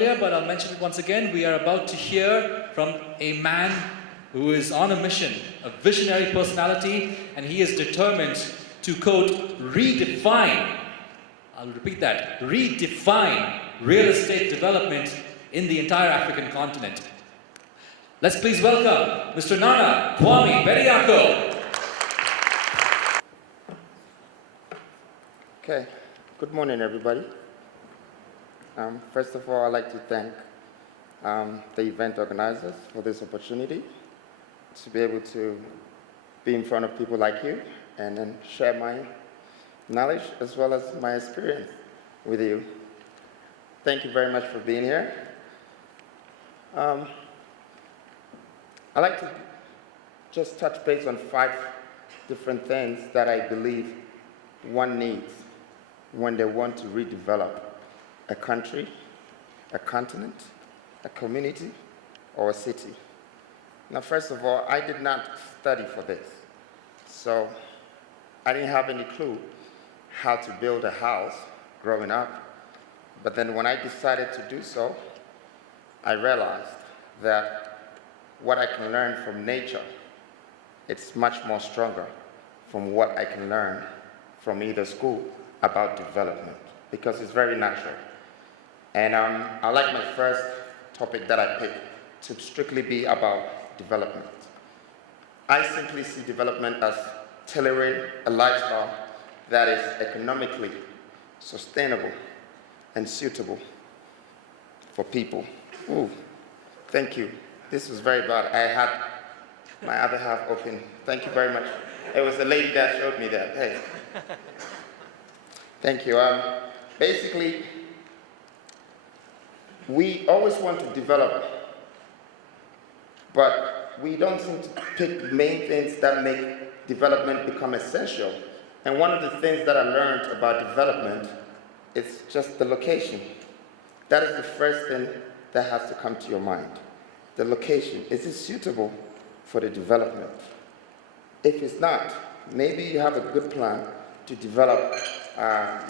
earlier, but I'll mention it once again. We are about to hear from a man who is on a mission, a visionary personality, and he is determined to, quote, redefine, I'll repeat that, redefine real estate development in the entire African continent. Let's please welcome Mr. Nana Kwame Bediako. Okay, good morning, everybody. First of all, I'd like to thank the event organizers for this opportunity to be able to be in front of people like you and then share my knowledge as well as my experience with you. Thank you very much for being here. I'd like to just touch base on 5 different things that I believe one needs when they want to redevelop a country, a continent, a community, or a city. Now, first of all, I did not study for this, so I didn't have any clue how to build a house growing up. But then when I decided to do so, I realized that what I can learn from nature, it's much more stronger from what I can learn from either school about development, because it's very natural. And I like my first topic that I picked to strictly be about development. I simply see development as tailoring a lifestyle that is economically sustainable and suitable for people. Ooh, thank you. This was very bad. I had my other half open. Thank you very much. It was the lady that showed me that. Hey. Thank you. Basically, we always want to develop, but we don't seem to pick main things that make development become essential. And one of the things that I learned about development is just the location. That is the first thing that has to come to your mind. The location. Is it suitable for the development? If it's not, maybe you have a good plan to develop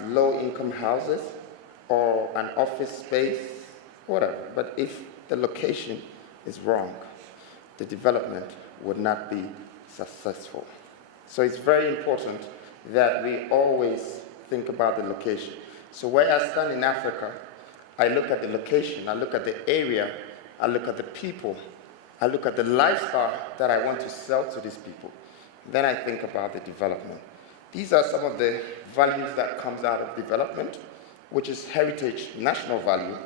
low-income houses or an office space, whatever. But if the location is wrong, the development would not be successful. So it's very important that we always think about the location. So where I stand in Africa, I look at the location, I look at the area, I look at the people, I look at the lifestyle that I want to sell to these people. Then I think about the development. These are some of the values that comes out of development, which is heritage, national value,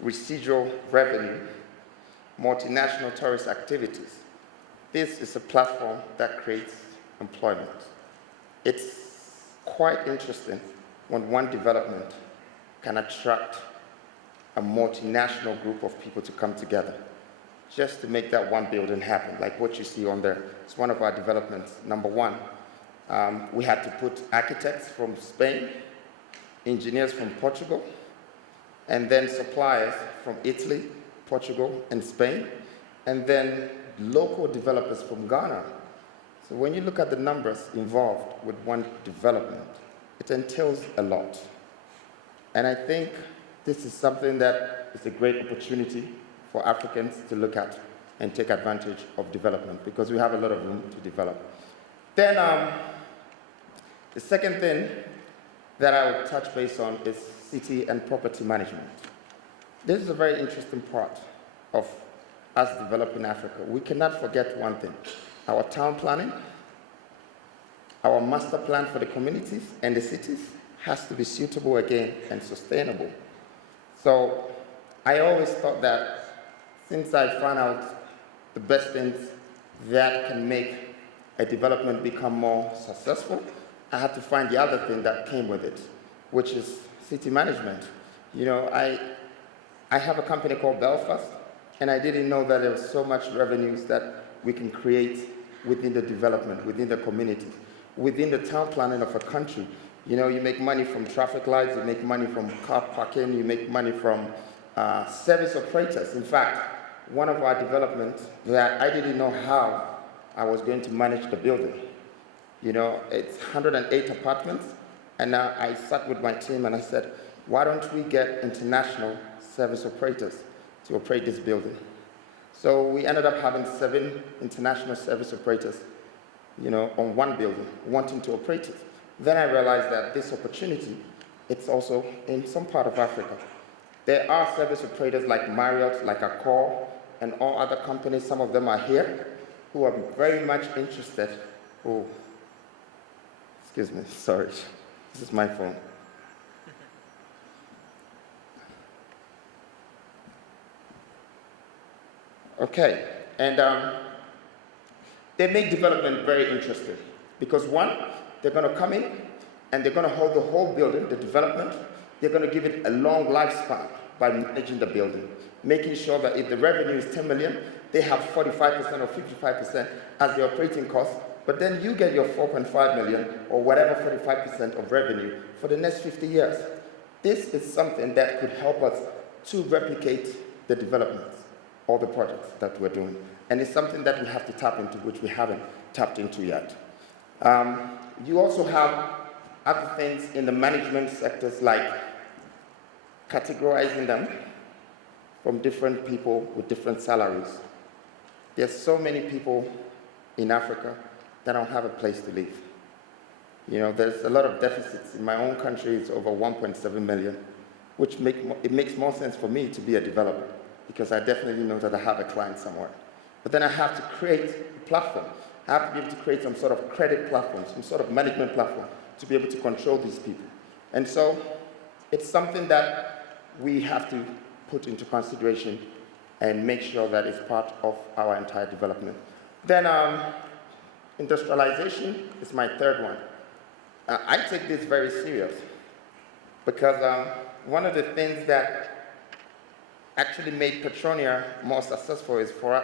residual revenue, multinational tourist activities. This is a platform that creates employment. It's quite interesting when one development can attract a multinational group of people to come together just to make that one building happen, like what you see on there. It's one of our developments. Number 1, we had to put architects from Spain, engineers from Portugal, and then suppliers from Italy, Portugal, and Spain, and then local developers from Ghana. So when you look at the numbers involved with one development, it entails a lot. And I think this is something that is a great opportunity for Africans to look at and take advantage of development, because we have a lot of room to develop. Then the second thing that I would touch base on is city and property management. This is a very interesting part of us developing Africa. We cannot forget one thing: our town planning, our master plan for the communities and the cities has to be suitable again and sustainable. So I always thought that since I found out the best things that can make a development become more successful, I had to find the other thing that came with it, which is city management. You know, I have a company called Belfast, and I didn't know that there was so much revenues that we can create within the development, within the community, within the town planning of a country. You know, you make money from traffic lights, you make money from car parking, you make money from service operators. In fact, one of our developments that I didn't know how I was going to manage the building. You know, it's 108 apartments, and now I sat with my team and I said, why don't we get international service operators to operate this building. So we ended up having 7 international service operators, on one building, wanting to operate it. Then I realized that this opportunity, it's also in some part of Africa. There are service operators like Marriott, like Accor, and all other companies, some of them are here, who are very much interested. Oh, excuse me, sorry, this is my phone. Okay, and they make development very interesting because one, they're going to come in and they're going to hold the whole building, the development. They're going to give it a long lifespan by managing the building, making sure that if the revenue is 10 million, they have 45% or 55% as the operating cost, but then you get your 4.5 million or whatever 45% of revenue for the next 50 years. This is something that could help us to replicate the developments, all the projects that we're doing. And it's something that we have to tap into, which we haven't tapped into yet. You also have other things in the management sectors like categorizing them from different people with different salaries. There's so many people in Africa that don't have a place to live. There's a lot of deficits. In my own country, it's over 1.7 million, which it makes more sense for me to be a developer because I definitely know that I have a client somewhere. But then I have to create a platform. I have to be able to create some sort of credit platform, some sort of management platform to be able to control these people. And so it's something that we have to put into consideration and make sure that it's part of our entire development. Then industrialization is my third one. I take this very serious because one of the things that actually made Petronia more successful was for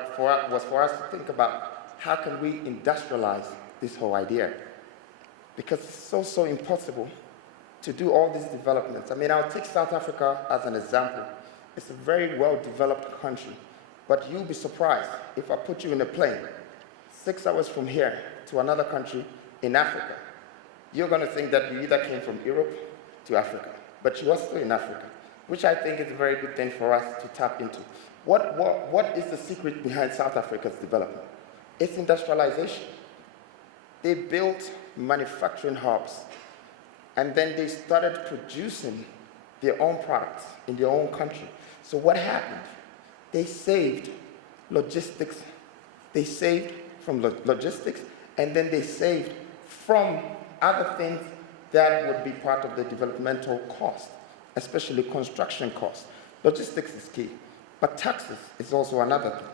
us to think about how can we industrialize this whole idea? Because it's so impossible to do all these developments. I mean, I'll take South Africa as an example. It's a very well-developed country, but you'll be surprised if I put you in a plane 6 hours from here to another country in Africa. You're going to think that you either came from Europe to Africa, but you are still in Africa, which I think is a very good thing for us to tap into. What is the secret behind South Africa's development? It's industrialization. They built manufacturing hubs, and then they started producing their own products in their own country. So what happened? They saved logistics. They saved from logistics, and then they saved from other things that would be part of the developmental cost, especially construction costs. Logistics is key, but taxes is also another thing.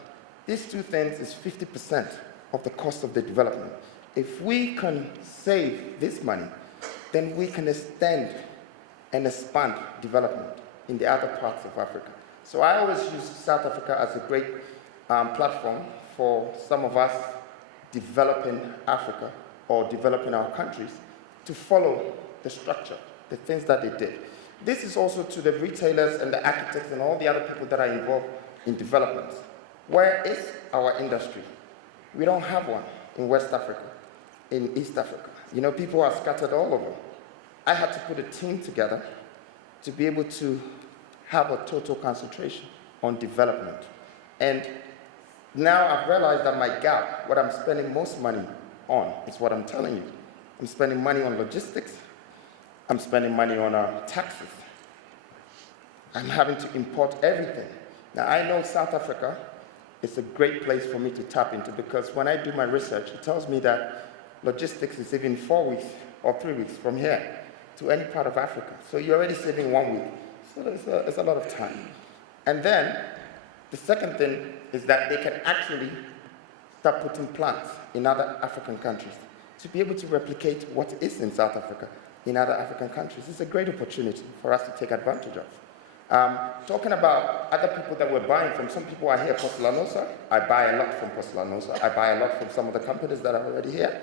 These two things is 50% of the cost of the development. If we can save this money, then we can extend and expand development in the other parts of Africa. So I always use South Africa as a great platform for some of us developing Africa or developing our countries to follow the structure, the things that they did. This is also to the retailers and the architects and all the other people that are involved in development. Where is our industry? We don't have one in West Africa, in East Africa. People are scattered all over. I had to put a team together to be able to have a total concentration on development. And now I've realized that my gap, what I'm spending most money on, is what I'm telling you. I'm spending money on logistics. I'm spending money on taxes. I'm having to import everything. Now, I know South Africa is a great place for me to tap into because when I do my research, it tells me that logistics is even 4 weeks or 3 weeks from here to any part of Africa. So you're already saving 1 week. So it's a lot of time. And then the second thing is that they can actually start putting plants in other African countries to be able to replicate what is in South Africa in other African countries. It's a great opportunity for us to take advantage of. Talking about other people that we're buying from, some people are here, Porcelanosa. I buy a lot from Porcelanosa. I buy a lot from some of the companies that are already here.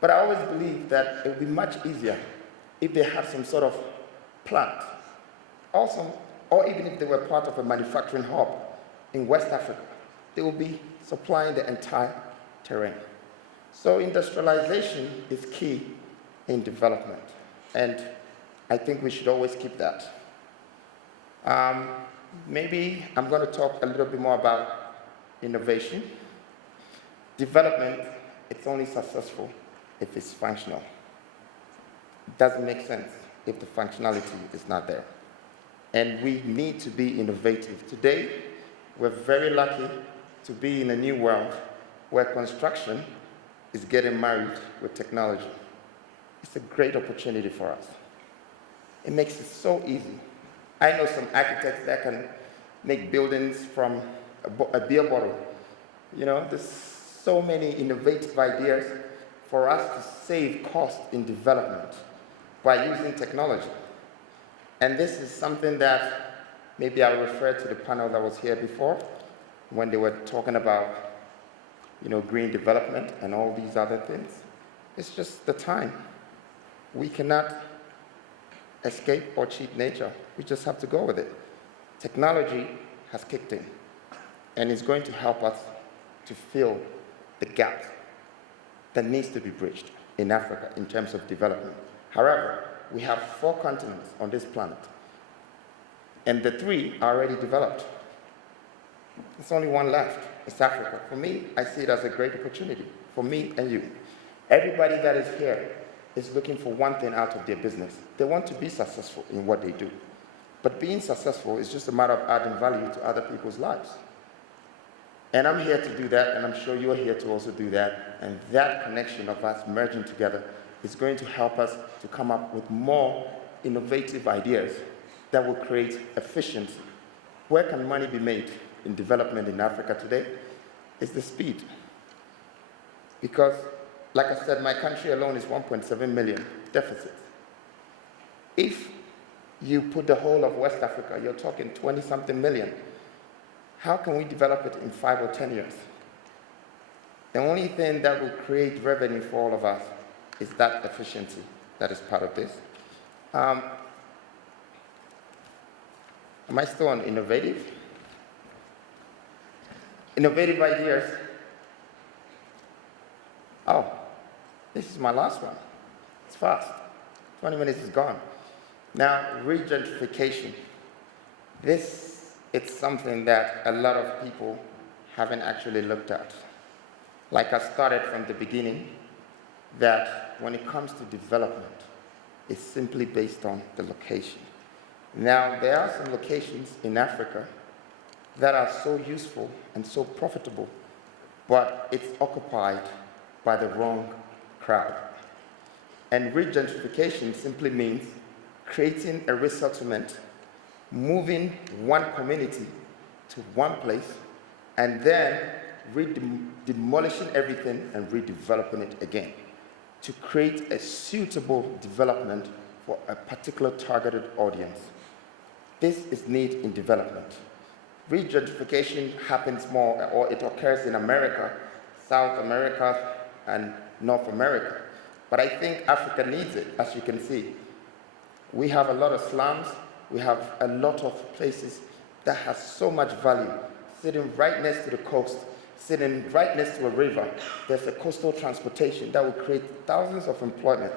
But I always believe that it would be much easier if they had some sort of plant, also, or even if they were part of a manufacturing hub in West Africa, they will be supplying the entire terrain. So industrialization is key in development, and I think we should always keep that. Maybe I'm going to talk a little bit more about innovation. Development, it's only successful if it's functional. It doesn't make sense if the functionality is not there. And we need to be innovative. Today, we're very lucky to be in a new world where construction is getting married with technology. It's a great opportunity for us. It makes it so easy. I know some architects that can make buildings from a beer bottle. You know, there's so many innovative ideas for us to save cost in development by using technology. And this is something that maybe I'll refer to the panel that was here before when they were talking about, you know, green development and all these other things. It's just the time. We cannot escape or cheat nature. We just have to go with it. Technology has kicked in, and it's going to help us to fill the gap that needs to be bridged in Africa in terms of development. However, we have 4 continents on this planet, and the 3 are already developed. There's only one left. It's Africa. For me, I see it as a great opportunity for me and you. Everybody that is here is looking for one thing out of their business. They want to be successful in what they do. But being successful is just a matter of adding value to other people's lives. And I'm here to do that, and I'm sure you're here to also do that. And that connection of us merging together is going to help us to come up with more innovative ideas that will create efficiency. Where can money be made in development in Africa today? It's the speed. Because, like I said, my country alone is 1.7 million deficit. If you put the whole of West Africa, you're talking 20-something million. How can we develop it in 5 or 10 years? The only thing that will create revenue for all of us is that efficiency that is part of this. Am I still on innovative? Innovative ideas. Oh, this is my last one. It's fast. 20 minutes is gone. Now, regentrification. It's something that a lot of people haven't actually looked at. Like I started from the beginning, that when it comes to development, it's simply based on the location. Now, there are some locations in Africa that are so useful and so profitable, but it's occupied by the wrong crowd. And regentrification simply means creating a resettlement, moving one community to one place, and then demolishing everything and redeveloping it again to create a suitable development for a particular targeted audience. This is need in development. Regentrification happens more, or it occurs in America, South America, and North America. But I think Africa needs it, as you can see. We have a lot of slums. We have a lot of places that have so much value, sitting right next to the coast, sitting right next to a river. There's a coastal transportation that will create thousands of employment.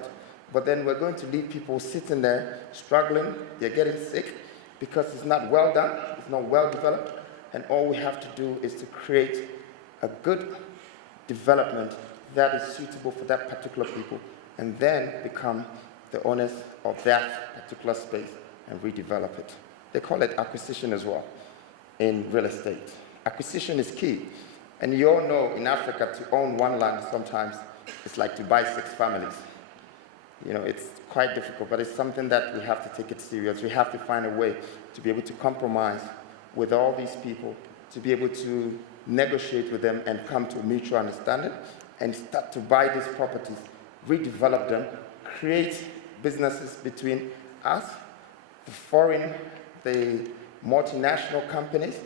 But then we're going to leave people sitting there, struggling. They're getting sick because it's not well done, it's not well developed. And all we have to do is to create a good development that is suitable for that particular people, and then become the owners of that particular space and redevelop it. They call it acquisition as well in real estate. Acquisition is key. And you all know in Africa, to own one land sometimes it's like to buy 6 families. You know, it's quite difficult, but it's something that we have to take it serious. We have to find a way to be able to compromise with all these people, to be able to negotiate with them and come to a mutual understanding and start to buy these properties, redevelop them, create businesses between us, the foreign, the multinational companies.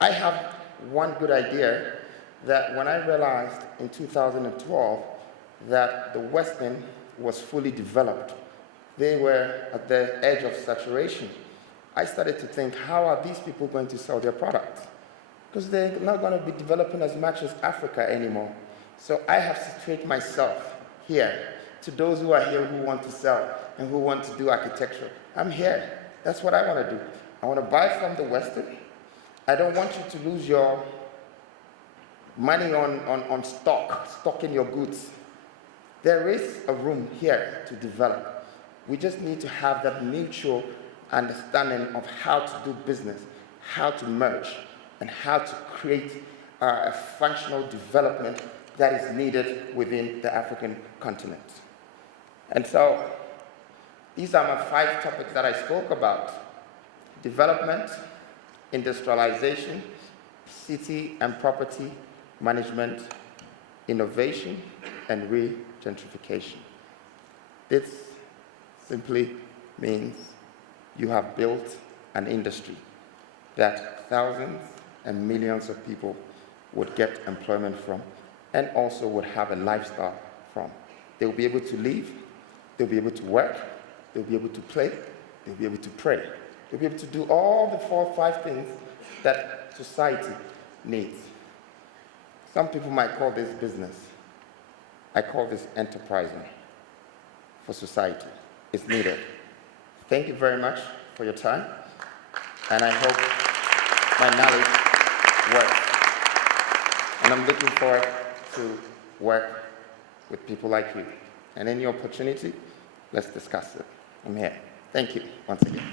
I have one good idea that when I realized in 2012 that the Western was fully developed, they were at the edge of saturation. I started to think, how are these people going to sell their products? Because they're not going to be developing as much as Africa anymore. So I have to situate myself here to those who are here who want to sell and who want to do architecture. I'm here. That's what I want to do. I want to buy from the Western. I don't want you to lose your money on stocking your goods. There is a room here to develop. We just need to have that mutual understanding of how to do business, how to merge, and how to create a functional development that is needed within the African continent. And so, these are my 5 topics that I spoke about: development, industrialization, city and property management, innovation, and re-gentrification. This simply means you have built an industry that thousands and millions of people would get employment from, and also would have a lifestyle from. They will be able to live, they'll be able to work, they'll be able to play, they'll be able to pray. They'll be able to do all the 4 or 5 things that society needs. Some people might call this business. I call this enterprising for society. It's needed. Thank you very much for your time, and I hope my knowledge works. And I'm looking forward to work with people like you. And any opportunity, let's discuss it. I'm here. Thank you once again.